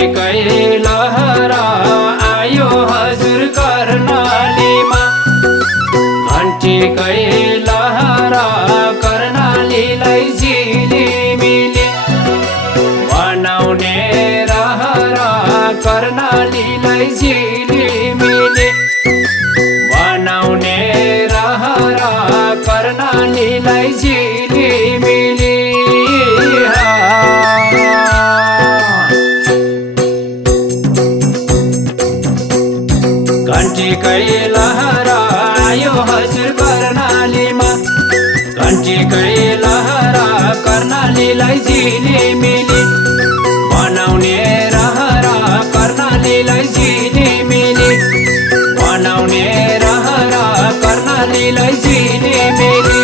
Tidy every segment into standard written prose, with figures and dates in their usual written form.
घन्टीकै लहरा आयो हजुर कर्णालीमा। घन्टीकै लहरा कर्णालीलाई झिलिमिली बनाउने रहरा कर्णालीलाई झिलिमिली बनाउने रहरा कर्णालीलाई झिलिमिली। घन्टीकै लहरा आयो हजुर कर्णालीमा। घन्टीकै लहरा कर्णालीलाई झिलिमिली बनाउने रहरा कर्णालीलाई झिलिमिली बनाउने रहरा कर्णालीलाई झिलिमिली।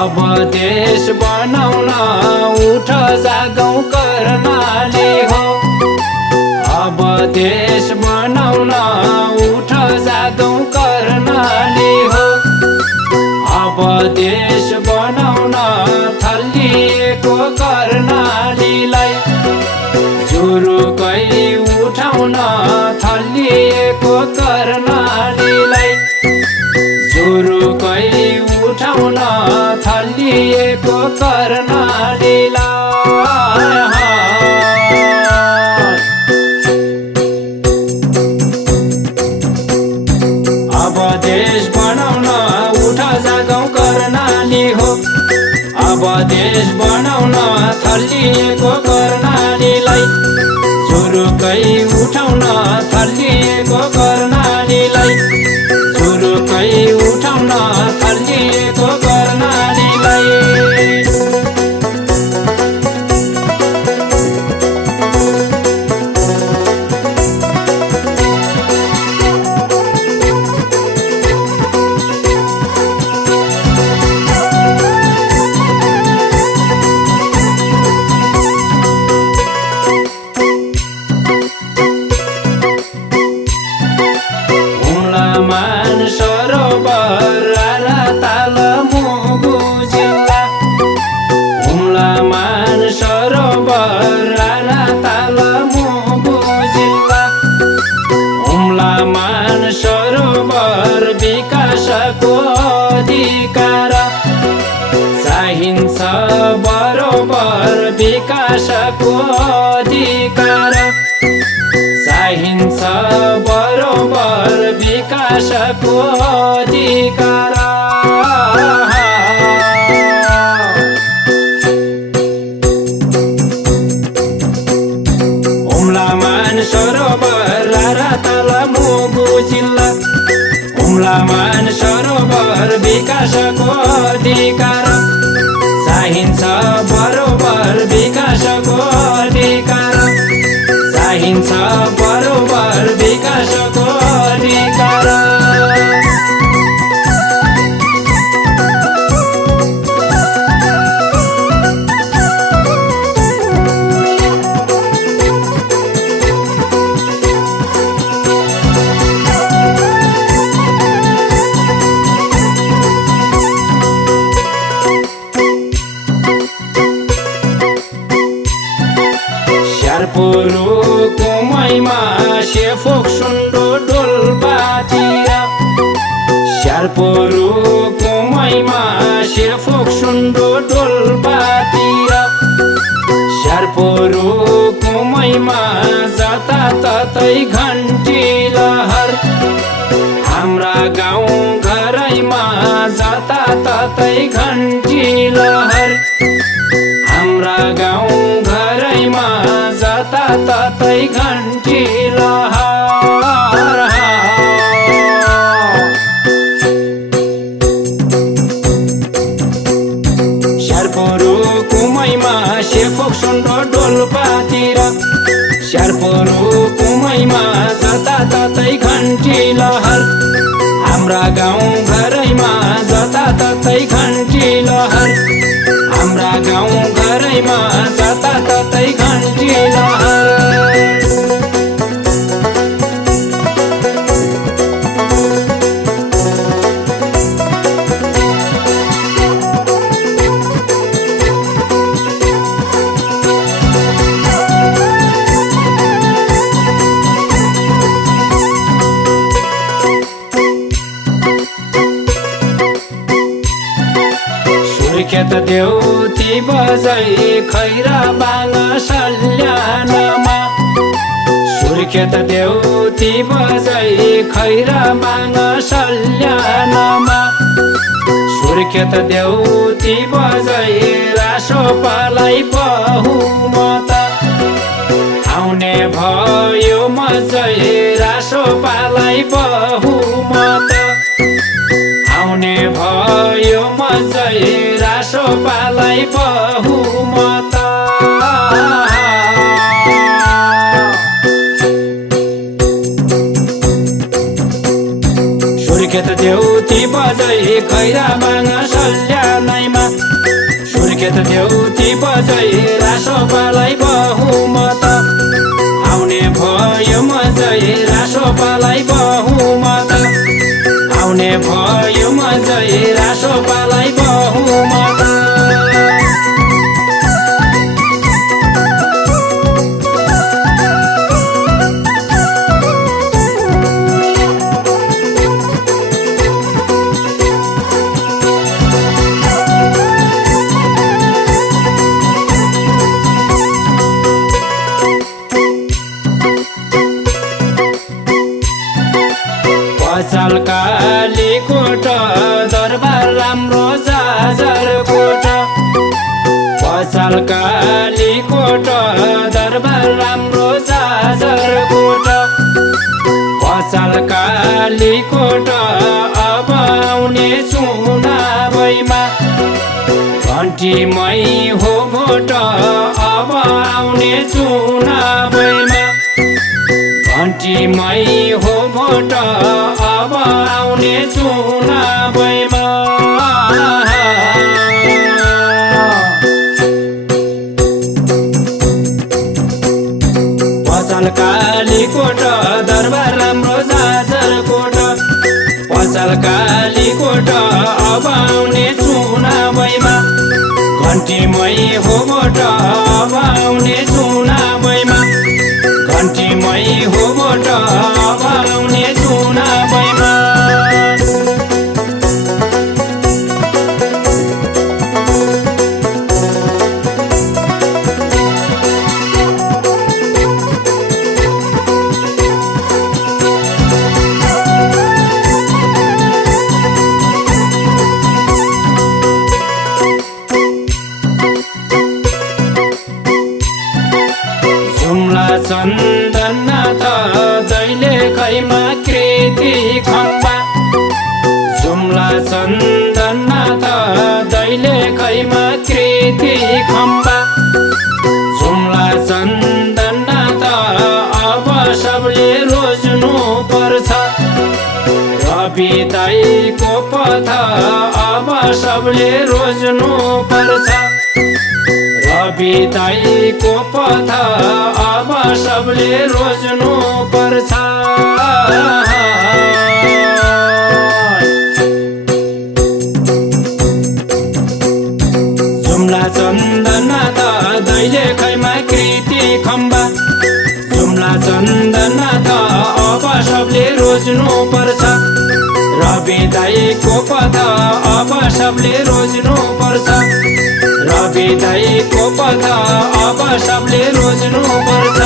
अब देश बनाउन उठ जागौं कर्णाली हो। अब देश बनाउन उठ जागौं कर्णाली हो। अब देश बनाउन थल्लिएको कर्णालीलाई जुरुकै उठाउन थल्लिएको कर्णालीलाई जुरुकै उठाउन थल्लिएको कर्णालीलाई। अब देश बनाउन उठ जागौं कर्णाली हो। अब देश बनाउन थल्लिएको कर्णालीलाई जुरुकै उठाउन थल्लिएको कर्णालीलाई जुरुकै उठाउन थल्लिएको कर्णालीलाई। मान सरोवर राताल मुगु जिल्ला। हुम्ला मान सरोवर राताल मुगु जिल्ला। हुम्ला मान सरोवर विकासको अधिकार चाहिन्छ बरोबर विकासको अधिकार चाहिन्छ बरोबर विकासको अधिकार। हुम्ला मान सरोवर राताल मुगु जिल्ला। हुम्ला मान सरोवर विकासको अधिकार चाहिन्छ बरोबर विकासको अधिकार चाहिन्छ बरोबर विकासको अधिकार। स्यार्पोरो कुमैमा सेफोक सुन्डो डोल्पातिर। स्यार्पोरो कुमैमा सेफोक सुन्डो डोल्पातिर। स्यार्पोरो कुमैमा जताततै घन्टी लहर हाम्रा गाउँ घरैमा जताततै घन्टी लहर हाम्रा गाउँ घरैमा जताततै घन्टी लहर। स्यार्पोरो कुमैमा सेफोक सुन्डो डोल्पातिर। स्यार्पोरो कुमैमा जताततै घन्टी लहर हाम्रा गाउँ घरैमा जताततै घन्टी लहर, हाम्रा गाउँ घरैमा जताततै घन्टी लहर। सुर्खेत देउती बजै खैरा बाङ सल्यानमा, सुर्खेत देउती बजै खैरा बाङ सल्यानमा, सुर्खेत देउती बजै रासोपालाई बहुमत, आउने भयो मजै रासोपालाई बहुमत, आउने भयो मजै रासोपालाई बहुमत। सुर्खेत देउती बजै खैरा बाङ सल्यानैमा, सुर्खेत देउती बजै रासोपालाई बहुमत, आउने भयो मजै रासोपालाई बहुमत, आउने भयो मजै रासोपालाई बहुमत। पसल कालीकोट दरबार राम्रो जाजरकोट, पसल कालीकोट दरबार राम्रो जाजरकोट, पसल कालीकोट अब आउने चुनावैमा, घन्टीमै हो भोट अब आउने चुनावैमा, घन्टीमै हो भोट अब आउने चुनावैमा। पसल कालीकोट दरबार राम्रो जाजरकोट, पसल कालीकोट अब आउने चुनावैमा, घन्टीमै हो भोट अब आउने चुनावैमा, घन्टीमै हो भोट अब आउने चुनावैमा। जुम्ला चन्दननाथ दैलेखैमा कृति खम्बा, जुम्ला चन्दननाथ दैलेखैमा कृति खम्बा, जुम्ला चन्दननाथ अब सबले रोज्नु पर्छ, रवि दाइको पथ अब सबले रोज्नु पर्छ, रवि दाइको पथ अब सबले रोज्नु पर्छ। जुम्ला चन्दननाथ दैलेखैमा कृति खम्बा, जुम्ला चन्दननाथ अब सबले रोज्नु पर्छ, रवि दाइको पथ अब सबले रोज्नु पर्छ, रवि दाइको पथ अब सबले रोज्नु पर्छ।